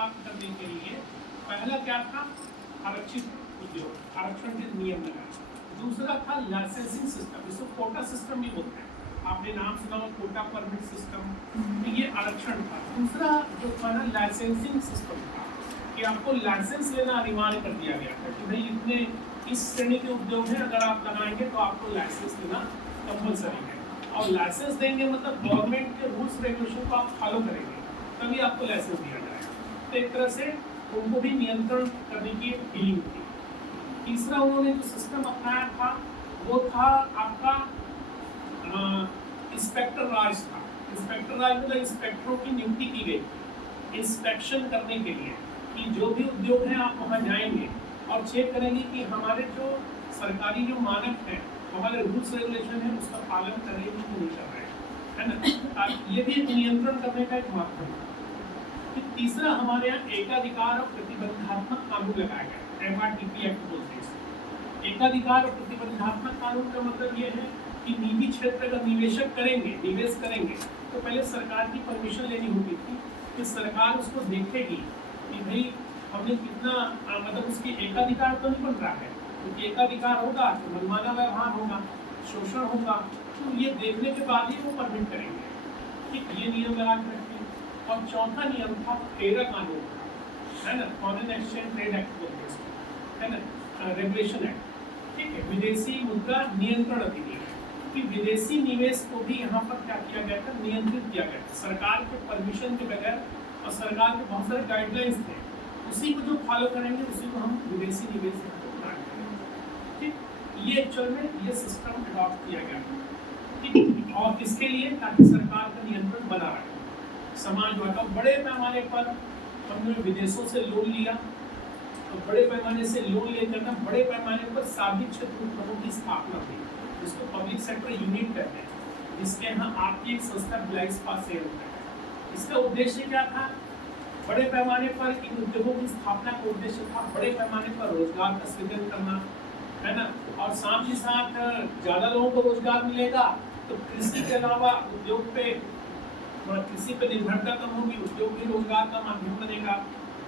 प्राप्त करने के लिए पहला क्या था, आरक्षित उद्योग, आरक्षण के नियम लगाए। दूसरा था लाइसेंसिंग सिस्टम, इसको कोटा सिस्टम भी बोलते हैं, आपने नाम सुना हो कोटा परमिट सिस्टम, तो ये आरक्षण था। दूसरा जो था ना लाइसेंसिंग सिस्टम था कि आपको लाइसेंस लेना अनिवार्य कर दिया गया था कि भाई इतने इस श्रेणी के उद्योग हैं, अगर आप लगाएंगे तो आपको लाइसेंस लेना कंपलसरी है, और लाइसेंस देंगे मतलब गवर्नमेंट के रूल्स रेगुलेशन को आप फॉलो करेंगे तभी आपको लाइसेंस दिया जाएगा। तो एक तरह से उनको भी नियंत्रण करने की एक फीलिंग थी। तीसरा उन्होंने जो सिस्टम अपनाया था वो था आपका इंस्पेक्टर राज था। इंस्पेक्टर राज मतलब इंस्पेक्टरों की नियुक्ति की गई इंस्पेक्शन करने के लिए कि जो भी उद्योग हैं आप वहाँ जाएंगे और चेक करेंगे कि हमारे जो सरकारी जो मानक हैं, हमारे रूल्स रेगुलेशन है, उसका पालन कर रहे हैं कि नहीं कर रहे हैं, है ना। ये भी नियंत्रण करने का एक माध्यम है। फिर तीसरा हमारे यहाँ एकाधिकार और प्रतिबंधात्मक कानून लगाया गया, MRTP एक्ट बोलते हैं। एकाधिकार और प्रतिबंधात्मक कानून का मतलब ये है कि निजी क्षेत्र अगर निवेशक करेंगे, निवेश करेंगे, तो पहले सरकार की परमिशन लेनी होती थी, कि सरकार उसको देखेगी कि भाई हमने कितना मतलब उसकी एकाधिकार तो नहीं बन रहा है, क्योंकि एकाधिकार होगा तो मनमाना व्यवहार होगा, शोषण होगा, तो ये देखने के बाद ही वो परमिट करेंगे। ठीक, ये नियम लगा के रखते हैं। और चौथा नियम था फेरा कानून, है ना, फॉरेन एक्सचेंज ट्रेड एक्ट बोलते हैं, है ना, रेगुलेशन एक्ट। ठीक है, विदेशी मुद्रा नियंत्रण अधिनियम, कि विदेशी निवेश को भी यहाँ पर क्या किया गया था, नियंत्रित किया गया था सरकार के परमिशन के बगैर, और सरकार के बहुत सारे गाइडलाइंस थे, उसी को जो फॉलो करेंगे उसी को हम विदेशी निवेश करेंगे। ठीक, ये एक्चुअल में ये सिस्टम अडॉप्ट किया गया था। ठीक, और किसके लिए, ताकि सरकार का नियंत्रण बना रहे, समाजवाद। और बड़े पैमाने पर हमने विदेशों से लोन लिया, तो बड़े पैमाने से लोन लेकर ना बड़े पैमाने पर सार्वजनिक क्षेत्र उद्योगों की स्थापना हुई, जिसको पब्लिक सेक्टर यूनिट कहते हैं, जिसके यहाँ आपकी एक संस्था ब्लाइस पास से होता है। इसका उद्देश्य क्या था, बड़े पैमाने पर इन उद्योगों की स्थापना का उद्देश्य था बड़े पैमाने पर रोजगार का सृजन करना, है ना, और साथ ही साथ ज़्यादा लोगों को रोजगार मिलेगा तो कृषि के अलावा उद्योग पे, कृषि पे निर्भरता कम होगी, उद्योग भी रोजगार का माध्यम बनेगा,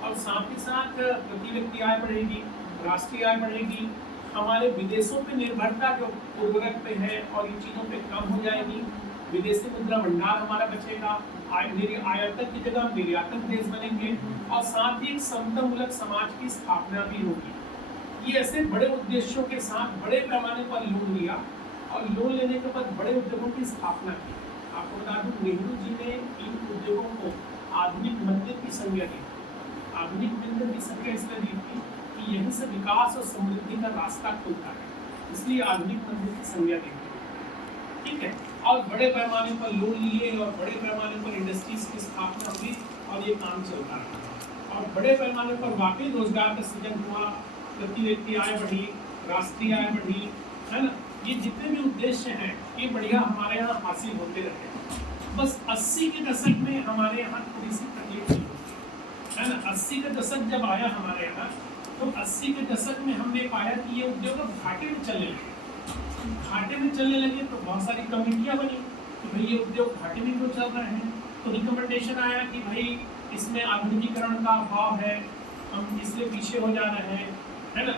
और साथ ही साथ प्रति व्यक्ति आय बढ़ेगी, राष्ट्रीय आय बढ़ेगी, हमारे विदेशों पे निर्भरता जो उर्वरक पे है और इन चीज़ों पे कम हो जाएगी, विदेशी मुद्रा भंडार हमारा बचेगा, आयातक की जगह निर्यातक देश बनेंगे, और साथ ही एक समतामूलक समाज की स्थापना भी होगी। ये ऐसे बड़े उद्देश्यों के साथ बड़े पैमाने पर लोन लिया, और लोन लेने के बाद बड़े उद्योगों की स्थापना की। आपको बता दूं, नेहरू जी ने इन उद्योगों को आधुनिक मंदिर की संज्ञा दी। आधुनिक मंदिर की संज्ञा इसलिए दी थी कि यहीं से विकास और समृद्धि का रास्ता खुलता है, इसलिए आधुनिक मंदिर की संज्ञा दी। ठीक है, और बड़े पैमाने पर लोन लिए और बड़े पैमाने पर इंडस्ट्रीज की स्थापना हुई, और ये काम चलता रहा, और बड़े पैमाने पर वाकई रोजगार का सृजन हुआ, प्रति व्यक्ति आय बढ़ी, राष्ट्रीय आय बढ़ी, है ना। ये जितने भी उद्देश्य हैं ये बढ़िया हमारे यहाँ हासिल होते रहे। बस 80 के दशक में हमारे यहाँ थोड़ी सी तकलीफ हुई, है ना। 80 का दशक जब आया हमारे यहाँ, तो 80 के दशक में हमने पाया कि ये उद्योग अब घाटे में चलने लगे। घाटे में चलने लगे तो बहुत सारी कमेटियाँ बनी कि भाई ये उद्योग घाटे में क्यों चल रहे हैं, तो रिकमेंडेशन आया कि भाई इसमें आधुनिकीकरण का अभाव है, हम इसलिए पीछे हो जा रहे हैं, है ना।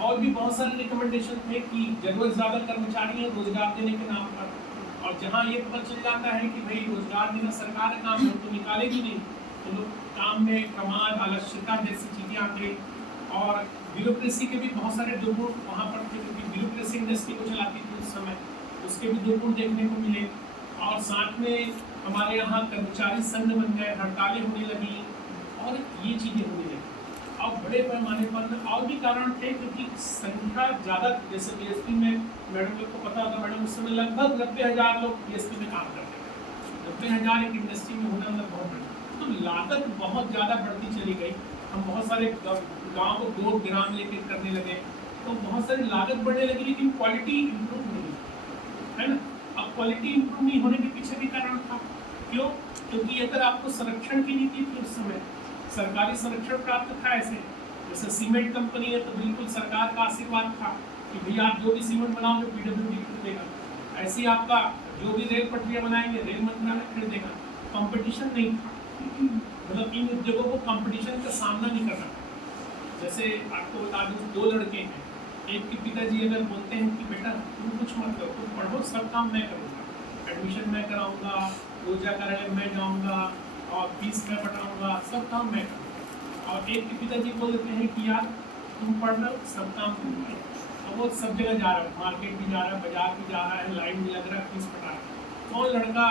और भी बहुत सारे रिकमेंडेशन थे कि जरूरत ज़्यादा कर्मचारी हैं रोजगार देने के नाम पर, और जहाँ ये पता चल जाता है कि भाई रोजगार देना सरकार का काम है तो निकालेगी नहीं, तो लोग काम में कमाल, आलस्यता जैसी चीज़ें आ गई, और ब्यूरोक्रेसी के भी बहुत सारे दुर्गुण वहाँ पर थे, क्योंकि ब्यूरोक्रेसी इंडस्ट्री को चलाती थी उस समय, उसके भी दुर्गुण देखने को मिले। और साथ में हमारे यहाँ कर्मचारी संघ बन गए, हड़तालें होने लगी, और ये चीज़ें होने लगी। और बड़े पैमाने पर और भी कारण थे, क्योंकि संख्या ज़्यादा, जैसे बीएसपी में मैडम लोग को पता होगा, मैडम उस समय लगभग 90,000 लोग बीएसपी में काम करते थे। 90,000 एक इंडस्ट्री में होना मतलब बहुत बड़ा, तो लागत बहुत ज़्यादा बढ़ती चली गई। हम बहुत सारे गाँव को गोद ग्राम लेकर करने लगे, तो बहुत सारी लागत बढ़ने लगी, लेकिन क्वालिटी इम्प्रूव नहीं, है ना। अब क्वालिटी इम्प्रूव नहीं होने के पीछे भी कारण था, क्यों, क्योंकि अगर आपको संरक्षण की नीति थी उस समय, सरकारी संरक्षण प्राप्त था, ऐसे जैसे सीमेंट कंपनी है तो बिल्कुल सरकार का आशीर्वाद था कि भैया आप जो भी सीमेंट बनाओगे पीडब्ल्यूडी खरीदेगा, ऐसे ही आपका जो भी रेल पटरियाँ बनाएंगे रेल मंत्रालय खरीदेगा। कंपटीशन नहीं था, मतलब इन उद्योगों को कंपटीशन का सामना नहीं करना पड़ता। जैसे आपको बता दूं, 2 लड़के हैं, एक के पिताजी अगर बोलते हैं कि बेटा तुम कुछ मत करो, तुम पढ़ो, सब काम मैं करूँगा, एडमिशन मैं कराऊंगा, रोजा कराने मैं जाऊंगा और फीस मैं पटाऊंगा, सब काम मैं करूँगा। और एक के पिताजी बोल देते हैं कि यार तुम पढ़ लो, सब काम तुम करो। अब वो सब जगह जा रहा है, मार्केट भी जा रहा है, बाजार भी जा रहा है, लाइन भी लग रहा है, फीस पटा रहा है, कौन लड़का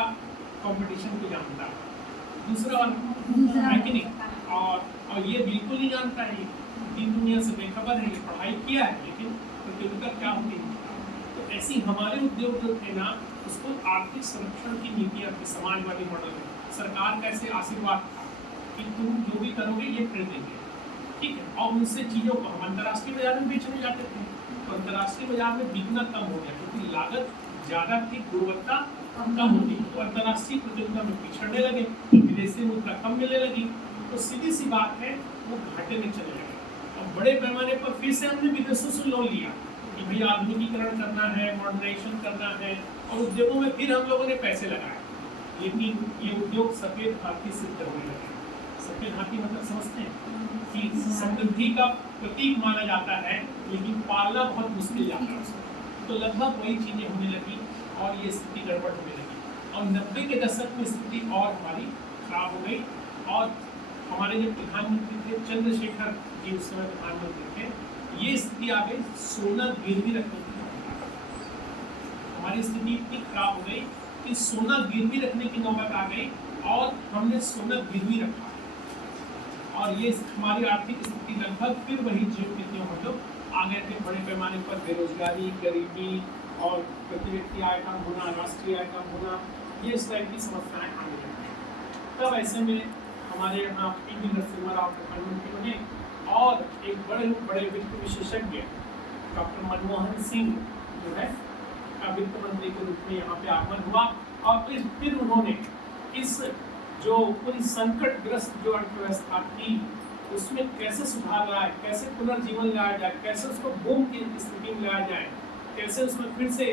कंपटीशन को जानता है? दूसरा है कि नहीं? और ये बिल्कुल नहीं जानता है, तीन दुनिया से बेखबर है, ये पढ़ाई किया है लेकिन प्रतियोगिता क्या होती है। तो ऐसी हमारे उद्योग जो थे ना, उसको आर्थिक संरक्षण की नीतियाँ थी, समाजवादी मॉडल में सरकार का ऐसे आशीर्वाद था कि तुम जो भी करोगे ये खरीदेंगे, ठीक है। और उनसे चीज़ों को हम अंतर्राष्ट्रीय बाजार में बेचने जाते थे, तो अंतर्राष्ट्रीय बाजार में बिकना कम हो गया क्योंकि लागत ज़्यादा थी, गुणवत्ता कम होती, तो अंतर्राष्ट्रीय प्रतियोगिता में पिछड़ने लगे, विदेशी मुद्रा कम मिलने लगी, तो सीधी सी बात है वो घाटे में चले गए। और बड़े पैमाने पर फिर से हमने विदेशों से लोन लिया कि भाई आधुनिकीकरण करना है, मॉडर्नाइजेशन करना है, और उद्योगों में फिर हम लोगों ने पैसे लगाए, लेकिन ये उद्योग सफेद हाथी सिद्ध होने लगे। सफेद हाथी मतलब समझते हैं कि समृद्धि का प्रतीक माना जाता है, लेकिन पालना बहुत मुश्किल जाता है उसको। तो लगभग वही चीज़ें होने लगी और ये स्थिति गड़बड़ होने लगी। और 90 के दशक में स्थिति और हमारी खराब हो गई। और हमारे जो प्रधानमंत्री थे चंद्रशेखर जी, उस समय प्रधानमंत्री थे, ये स्थिति आ गई सोना गिरवी रखने की। हमारी स्थिति इतनी खराब हो गई कि सोना गिरवी रखने की नौबत आ गई और हमने सोना गिरवी रखा, और ये हमारी आर्थिक स्थिति लगभग फिर वही जो स्थितियों हम लोग आ गए थे। बड़े पैमाने पर बेरोजगारी, गरीबी और प्रति व्यक्ति आय कम होना, राष्ट्रीय आय कम होना, ये इस टाइप की समस्याएं आने लगी। तब ऐसे में हमारे यहाँ पी.वी. नरसिम्हा राव प्रधानमंत्री बने और एक बड़े वित्त विशेषज्ञ डॉक्टर मनमोहन सिंह जो है वित्त मंत्री के रूप में यहाँ पे आगमन हुआ। और फिर उन्होंने इस जो पूरी संकटग्रस्त जो अर्थव्यवस्था थी उसमें कैसे सुधार लाए, कैसे पुनर्जीवन लाया जाए, कैसे उसको बूम की स्थिति में लाया जाए, कैसे उसमें फिर से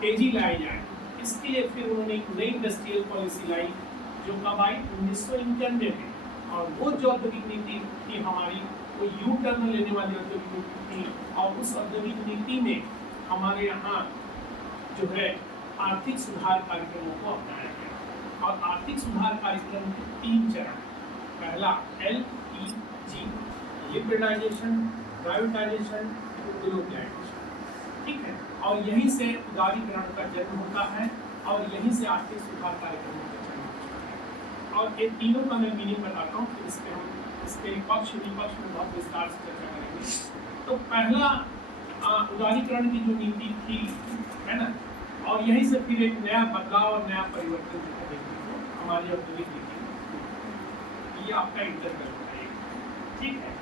तेजी लाई जाए, इसके लिए फिर उन्होंने एक नई इंडस्ट्रियल पॉलिसी लाई जो कब आई 1991 में। और वो जो औद्योगिक नीति थी हमारी, वो यू टर्न लेने वाली औद्योगिक नीति थी। और उस औद्योगिक नीति में हमारे यहाँ जो है आर्थिक सुधार कार्यक्रमों को अपनाया गया। और आर्थिक सुधार कार्यक्रम के 3 चरण, पहला LEG लिबरलाइजेशन, प्राइवेटाइजेशन, ग्लोबलाइजेशन, ठीक है। और यहीं से उदारीकरण का जन्म होता है और यहीं से आर्थिक सुधार कार्यक्रमों का जन्म होता है। और ये तीनों का मैं मीनिंग बताता हूँ, फिर इसके हम इसके पक्ष विपक्ष में बहुत विस्तार से चर्चा करेंगे। तो पहला उदारीकरण की जो नीति थी, है ना, और यहीं से फिर एक नया बदलाव और नया परिवर्तन देखने को हमारी औद्योगिक नीति, ये आपका इंटरव्यू है, ठीक है।